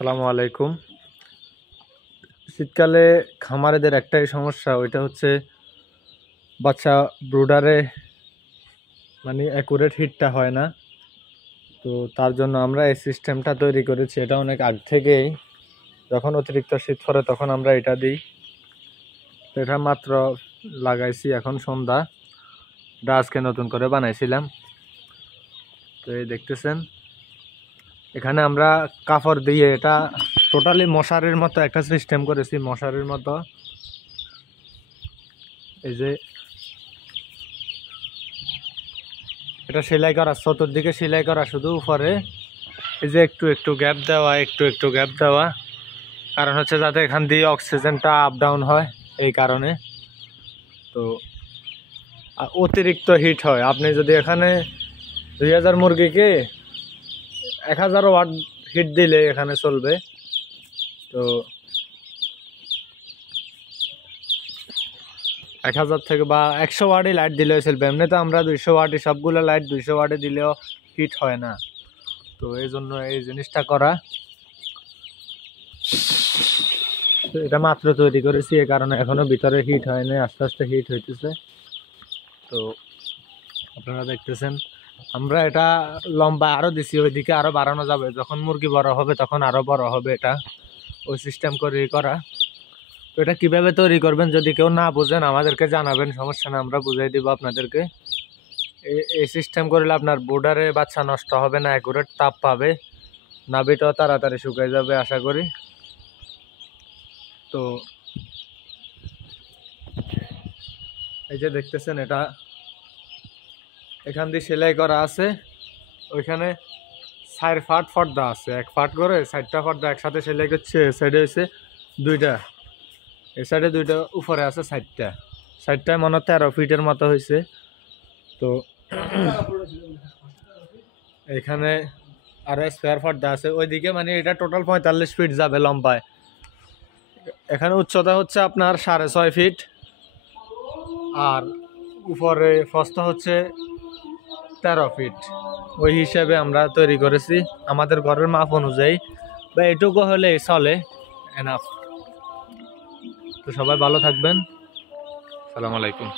আসসালামু আলাইকুম। শীতকালে খামারেদের একটাই সমস্যা, ওইটা হচ্ছে বাচ্চা ব্রুডারে মানে অ্যাকুরেট হিটটা হয় না। তো তার জন্য আমরা এই সিস্টেমটা তৈরি করেছি। এটা অনেক আগ থেকেই, যখন অতিরিক্ত শীত পড়ে তখন আমরা এটা দিই। তো এটা মাত্র লাগাইছি, এখন সন্ধ্যা। এটা আজকে নতুন করে বানাইছিলাম। তো এই দেখতেছেন, এখানে আমরা কাপড় দিয়ে এটা টোটালি মশারির মতো একটা সিস্টেম করেছি, মশারির মতো। এই যে এটা সেলাই করা, চতুর্দিকে সেলাই করা, শুধু উপরে এই যে একটু একটু গ্যাপ দেওয়া, একটু একটু গ্যাপ দেওয়া, কারণ হচ্ছে যাতে এখান দিয়ে অক্সিজেনটা আপ ডাউন হয়। এই কারণে তো অতিরিক্ত হিট হয়। আপনি যদি এখানে 2000 মুরগিকে 1000 ওয়াট হিট দিলে এখানে চলবে। তো 1000 থেকে বা 100 ওয়াটই লাইট দিলেও চলবে। এমনি তো আমরা 200 ওয়াটই, সবগুলো লাইট 200 ওয়াটে দিলেও হিট হয় না। তো এই জন্য এই জিনিসটা করা। এটা মাত্র তৈরি করেছি, এই কারণে এখনো ভিতরে হিট হয়নি, আস্তে আস্তে হিট হইতেছে। তো আপনারা দেখতেছেন, আমরা এটা লম্বা আরো দিছি, ওইদিকে আরো বাড়ানো যাবে। যখন মুরগি বড় হবে তখন আরো বড় হবে। এটা ওই সিস্টেম করে করা। তো এটা কিভাবে তৈরি করবেন, যদি কেউ না বুঝেন আমাদেরকে জানাবেন, সমস্যা না, আমরা বুঝাই দিব আপনাদেরকে। এই সিস্টেম করলে আপনার বোর্ডারে বাচ্চা নষ্ট হবে না, অ্যাকুরেট তাপ পাবে, নাভিটাও তাড়াতাড়ি শুকাই যাবে আশা করি। তো এই যে দেখতেছেন, এটা এখান দিয়ে সেলাই করা আছে। ওইখানে 4 ফাট পর্দা আছে, 1 ফাট করে 4টা পর্দা একসাথে সেলাই করছে। সাইডে হয়েছে 2টা, এই সাইডে 2টা, উপরে আছে 4টা। 4টায় মনে হয় 13 ফিটের মতো হয়েছে। তো এখানে আরো স্পেয়ার পর্দা আছে ওইদিকে, মানে এটা টোটাল 45 ফিট যাবে লম্বায়। এখানে উচ্চতা হচ্ছে আপনার 6.5 ফিট, আর উপরে ফস্ত হচ্ছে 13 ফিট। ওই হিসাবে আমরা তৈরি করেছি আমাদের ঘরের মাপ অনুযায়ী, বা এটুকু হলে চলে, এনাফ। তো সবাই ভালো থাকবেন। আসসালামু আলাইকুম।